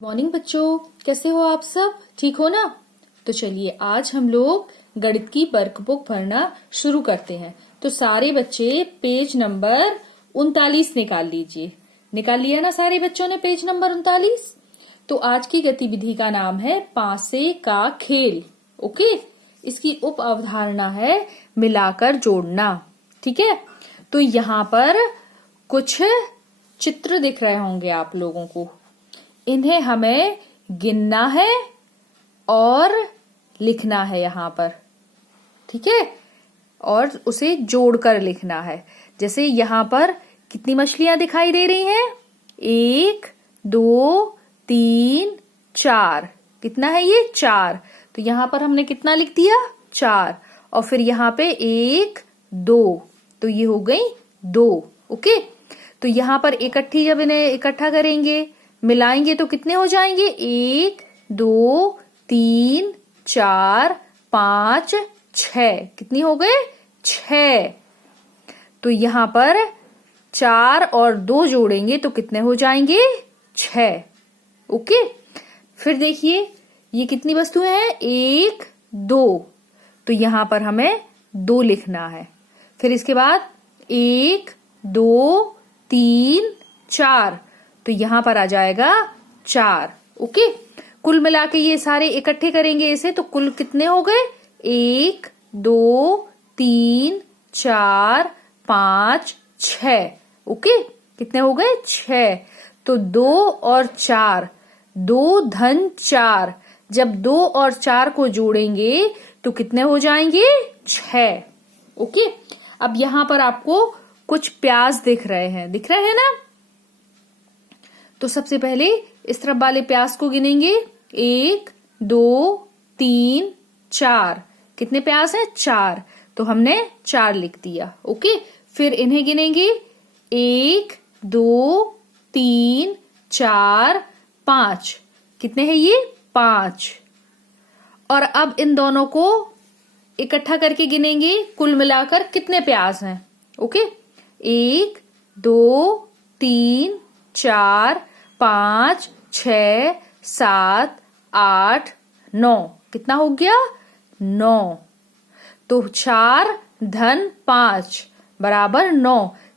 Morning बच्चों, कैसे हो आप सब? ठीक हो ना? तो चलिए आज हम लोग गणित की वर्कबुक भरना शुरू करते हैं। तो सारे बच्चे पेज नंबर 39 निकाल लीजिए। निकाल लिया ना सारे बच्चों ने पेज नंबर 39? तो आज की गतिविधि का नाम है पासे का खेल। ओके, इसकी उप अवधारणा है मिलाकर जोड़ना। ठीक है, तो यहाँ पर कुछ चित्र दिख रहे होंगे आप लोगों को। इन्हें हमें गिनना है और लिखना है यहाँ पर। ठीक है, और उसे जोड़कर लिखना है। जैसे यहाँ पर कितनी मछलियां दिखाई दे रही हैं? 1 2 3 4। कितना है ये? 4। तो यहाँ पर हमने कितना लिख दिया? 4। और फिर यहाँ पे 1 2, तो ये हो गई 2। ओके, तो यहाँ पर इकट्ठी जब इन्हें इकट्ठा करेंगे, मिलाएंगे तो कितने हो जाएंगे? 1 2 3 4 5 6। कितनी हो गए? 6। तो यहाँ पर 4 और 2 जोड़ेंगे तो कितने हो जाएंगे? 6। ओके, फिर देखिए ये कितनी वस्तुएं हैं? 1 2, तो यहाँ पर हमें 2 लिखना है। फिर इसके बाद 1 2 3 4, तो यहाँ पर आ जाएगा 4। ओके, कुल मिला के ये सारे इकट्ठे करेंगे इसे, तो कुल कितने हो गए? 1 2 3 4 5 6। ओके, कितने हो गए? 6। तो 2 और 4, 2 धन 4, जब 2 और 4 को जोड़ेंगे तो कितने हो जाएंगे? 6। ओके, अब यहाँ पर आपको कुछ प्याज दिख रहे हैं ना? तो सबसे पहले इस तरफ वाले प्याज को गिनेंगे। 1 2 3 4। कितने प्याज हैं? 4। तो हमने 4 लिख दिया। ओके, फिर इन्हें गिनेंगे। 1 2 3 4 5। कितने हैं ये? 5। और अब इन दोनों को इकट्ठा करके गिनेंगे, कुल मिलाकर कितने प्याज हैं? ओके, 1 2 3 4 5 6 7 8 9। कितना हो गया? 9। तो 4 धन 5 बराबर 9।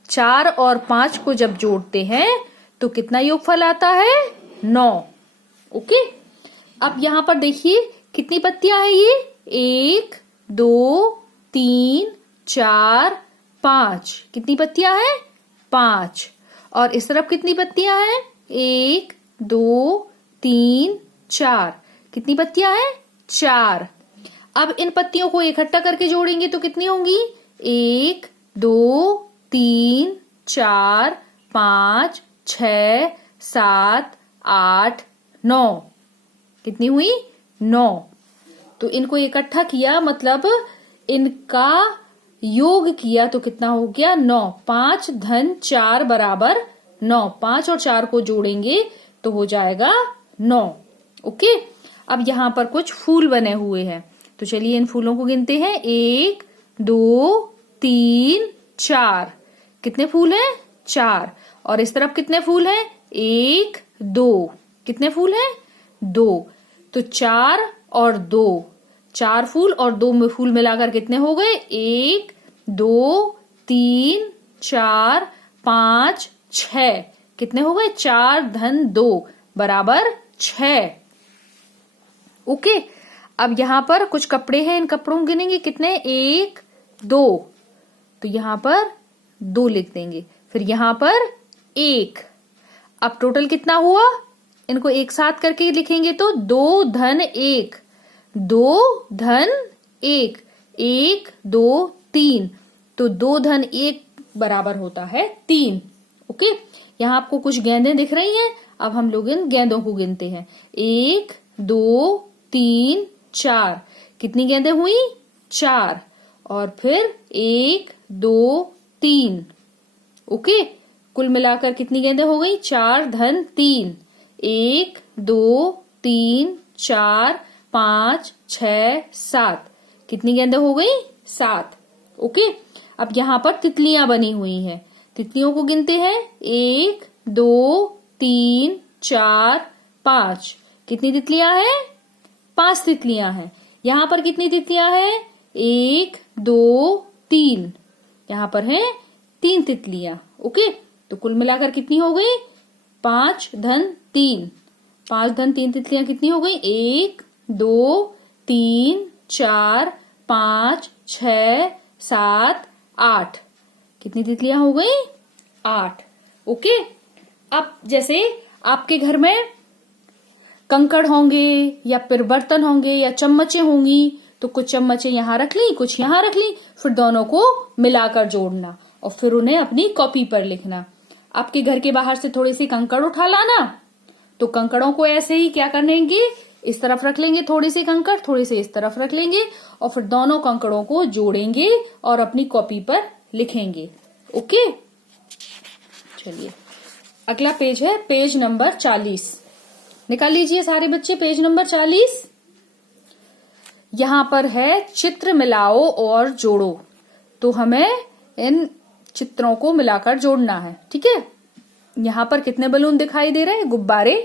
4 और 5 को जब जोड़ते हैं तो कितना योगफल आता है? 9। ओके, अब यहाँ पर देखिए कितनी पत्तियां हैं ये? 1 2 3 4 5। कितनी पत्तियां हैं? 5। और इस तरफ कितनी पत्तियां हैं? 1 2 3 4। कितनी पत्तियां हैं? 4। अब इन पत्तियों को इकट्ठा करके जोड़ेंगे तो कितनी होंगी? 1 2 3 4 5 6 7 8 9। कितनी हुई? 9। तो इनको इकट्ठा किया, मतलब इनका योग किया तो कितना हो गया? 9। 5 धन 4 बराबर 9। 5 और 4 को जोड़ेंगे तो हो जाएगा 9। ओके, अब यहाँ पर कुछ फूल बने हुए हैं, तो चलिए इन फूलों को गिनते हैं। 1 2 3 4। कितने फूल हैं? 4। और इस तरफ कितने फूल हैं? 1 2। कितने फूल हैं? 2। तो 4 और 2, 4 फूल और 2 फूल मिलाकर कितने हो गए? 1 2 3 4 5 6। कितने हो गए? 4 धन 2 बराबर 6। ओके, अब यहाँ पर कुछ कपड़े हैं, इन कपड़ों को गिनेंगे। कितने? 1 2, तो यहाँ पर 2 लिख देंगे। फिर यहाँ पर 1। अब टोटल कितना हुआ? इनको एक साथ करके लिखेंगे तो 2 धन 1, 2 धन 1, 1 2 3। तो 2 धन 1 बराबर होता है 3। ओके, यहाँ आपको कुछ गेंदें दिख रही हैं। अब हम लोग इन गेंदों को गिनते हैं। 1 2 3 4। कितनी गेंदें हुई? 4। और फिर 1 2 3। ओके, कुल मिलाकर कितनी गेंदें हो गई? 4 धन 3। 1 2 3 4 5 6 7। कितनी गेंदें हो गई? 7। ओके, अब यहाँ पर तितलियां बनी हुई हैं, तितलियों को गिनते हैं। 1 2 3 4 5। कितनी तितलियां हैं? 5 तितलियां हैं। यहाँ पर कितनी तितलियां हैं? 1 2 3। यहाँ पर है 3 तितलियां। ओके, तो कुल मिलाकर कितनी हो गई? 5 धन 3। 5 धन 3 तितलियां कितनी हो गई? 1 2 3 4 5 6 7 8। कितनी तितलियां हो गई? 8। ओके, अब जैसे आपके घर में कंकड़ होंगे या फिर बर्तन होंगे या चम्मचें होंगी, तो कुछ चम्मचें यहाँ रख ली, कुछ यहाँ रख ली, फिर दोनों को मिलाकर जोड़ना और फिर उन्हें अपनी कॉपी पर लिखना। आपके घर के बाहर से थोड़े से कंकड़ उठा लाना, तो कंकड़ों को ऐसे ही क्या करेंगे, इस तरफ रख लेंगे थोड़े से कंकड़, थोड़े से इस तरफ रख लेंगे और फिर दोनों कंकड़ों को जोड़ेंगे और अपनी कॉपी पर लिखेंगे। ओके, चलिए अगला पेज है पेज नंबर 40। निकाल लीजिए सारे बच्चे पेज नंबर 40। यहाँ पर है चित्र मिलाओ और जोड़ो, तो हमें इन चित्रों को मिलाकर जोड़ना है। ठीक है, यहाँ पर कितने बलून दिखाई दे रहे हैं? गुब्बारे।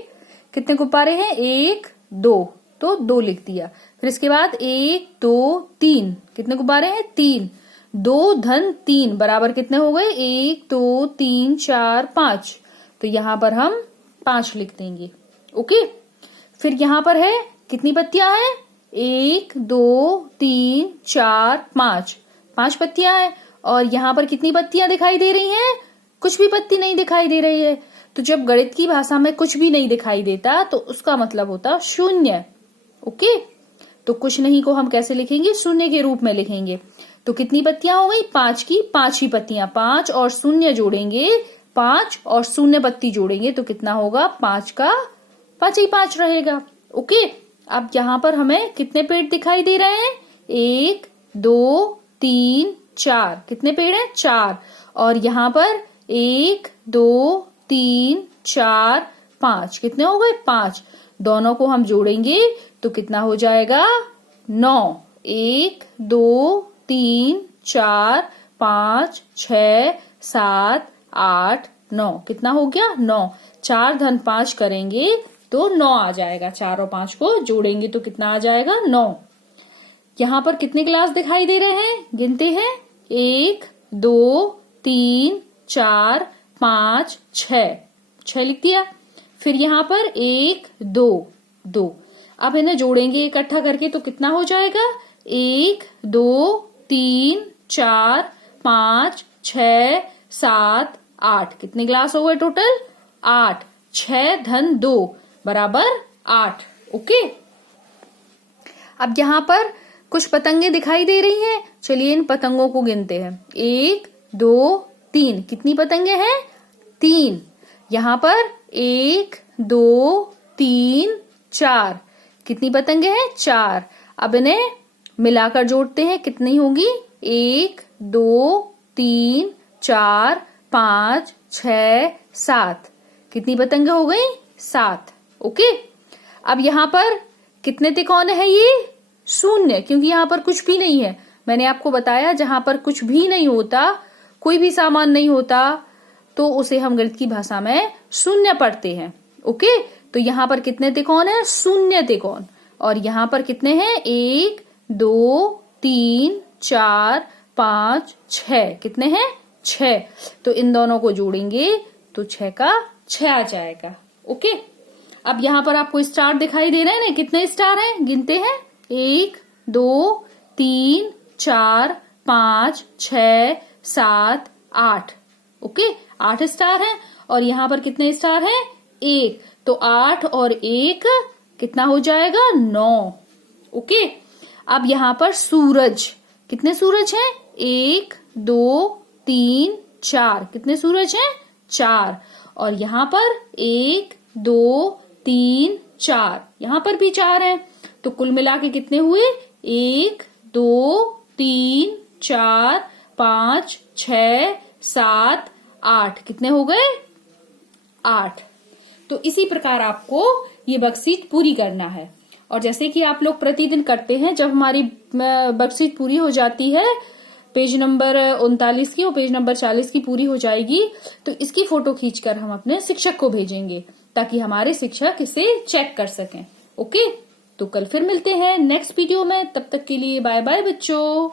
कितने गुब्बारे हैं? 1 2, तो 2 लिख दिया। फिर इसके बाद 1 2 3। कितने गुब्बारे हैं? 3। 2 धन 3 बराबर कितने हो गए? 1 2 3 4 5। तो यहाँ पर हम 5 लिख देंगे। ओके, फिर यहाँ पर है कितनी पत्तियां हैं? 1 2 3 4 5। 5 पत्तियां हैं। और यहाँ पर कितनी पत्तियां दिखाई दे रही हैं? कुछ भी पत्ती नहीं दिखाई दे रही है। तो जब गणित की भाषा में कुछ भी नहीं दिखाई देता तो उसका मतलब होता शून्य। ओके, तो कुछ नहीं को हम कैसे लिखेंगे? शून्य के रूप में लिखेंगे। तो कितनी पत्तियां हो गई? 5 की 5 ही पत्तियां। 5 और शून्य जोड़ेंगे, 5 और शून्य पत्ती जोड़ेंगे तो कितना होगा? 5 का 5 ही 5 रहेगा। ओके, अब यहाँ पर हमें कितने पेड़ दिखाई दे रहे हैं? 1 2 3 4। कितने पेड़ हैं? 4। और यहाँ पर 1 2 3 4 5। कितने हो गए? 5। दोनों को हम जोड़ेंगे तो कितना हो जाएगा? 9। 1 2 3 4 5 6 7 8 9। कितना हो गया? 9। 4 धन 5 करेंगे तो 9 आ जाएगा। 4 और 5 को जोड़ेंगे तो कितना आ जाएगा? 9। यहाँ पर कितने क्लास दिखाई दे रहे हैं? गिनते हैं। 1 2 3 4 5 6। 6 लिख दिया। फिर यहाँ पर 1 2 2। अब इन्हें जोड़ेंगे इकट्ठा करके तो कितना हो जाएगा? 1 2 3 4 5 6 7 8। कितने क्लास हो गए टोटल? 8। 6 धन 2 बराबर 8। ओके, अब यहाँ पर कुछ पतंगे दिखाई दे रही हैं। चलिए इन पतंगों को गिनते हैं। 1 2 3। कितनी पतंगे हैं? 3। यहाँ पर 1 2 3 4। कितनी पतंगे हैं? 4। अब इन्हें मिलाकर जोड़ते हैं। कितनी होगी? 1 2 3 4 5 6 7। कितनी पतंगे हो गई? 7। ओके, अब यहाँ पर कितने तिकोने हैं? ये शून्य, क्योंकि यहाँ पर कुछ भी नहीं है। मैंने आपको बताया जहां पर कुछ भी नहीं होता, कोई भी सामान नहीं होता, तो उसे हम गणित की भाषा में शून्य पढ़ते हैं। ओके, तो यहाँ पर कितने त्रिकोण हैं? शून्य त्रिकोण। और यहाँ पर कितने हैं? 1 2 3 4 5 6। कितने हैं? 6। तो इन दोनों को जोड़ेंगे तो 6 का 6 आ जाएगा। ओके, अब यहाँ पर आपको स्टार दिखाई दे रहे हैं ना? कितने स्टार हैं? गिनते हैं। 1 2 3 4 5 6 7 8। ओके, 8 स्टार हैं। और यहाँ पर कितने स्टार हैं? 1। तो 8 और 1 कितना हो जाएगा? 9। ओके, अब यहाँ पर सूरज, कितने सूरज हैं? 1 2 3 4। कितने सूरज हैं? 4। और यहाँ पर 1 2 3 4, यहाँ पर भी 4 हैं। तो कुल मिला के कितने हुए? 1 2 3 4 5 6 7 8। कितने हो गए? 8। तो इसी प्रकार आपको ये वर्कशीट पूरी करना है। और जैसे कि आप लोग प्रतिदिन करते हैं, जब हमारी वर्कशीट पूरी हो जाती है, पेज नंबर 39 की और पेज नंबर 40 की पूरी हो जाएगी, तो इसकी फोटो खींचकर हम अपने शिक्षक को भेजेंगे ताकि हमारे शिक्षक इसे चेक कर सकें। ओके, तो कल फिर मिलते हैं नेक्स्ट वीडियो में। तब तक के लिए बाय बाय बच्चों।